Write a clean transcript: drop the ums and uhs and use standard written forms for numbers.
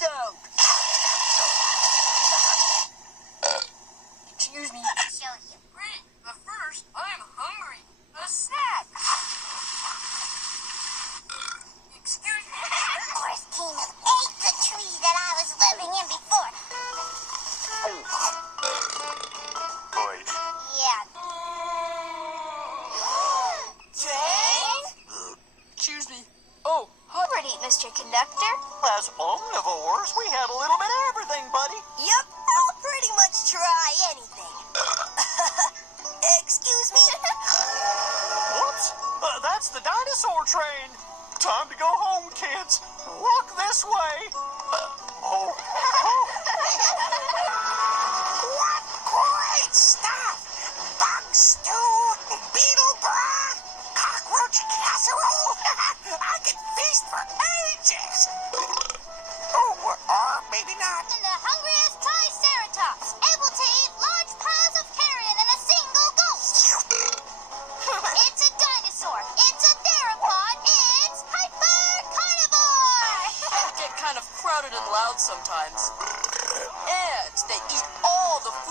episode. Excuse me. Show you. Great, but first, I'm hungry. A snack. Excuse me. Horse King ate the tree that I was living in before. Boy. Yeah. Jane? Excuse me. Oh, hi. Ready, Mr. Conductor? As omnivores, we had a little bit of everything, buddy. Yep, I'll pretty much try anything. Excuse me? Whoops. That's the dinosaur train. Time to go home, kids. Walk this way. Oh. What great stuff! Bug stew, beetle broth, cockroach casserole. I could feast for ages. Oh, or maybe not. And the hungriest triceratops, able to eat large piles of carrion in a single gulp. It's a dinosaur. It's a theropod. It's hyper-carnivore. Get kind of crowded and loud sometimes. And they eat all the food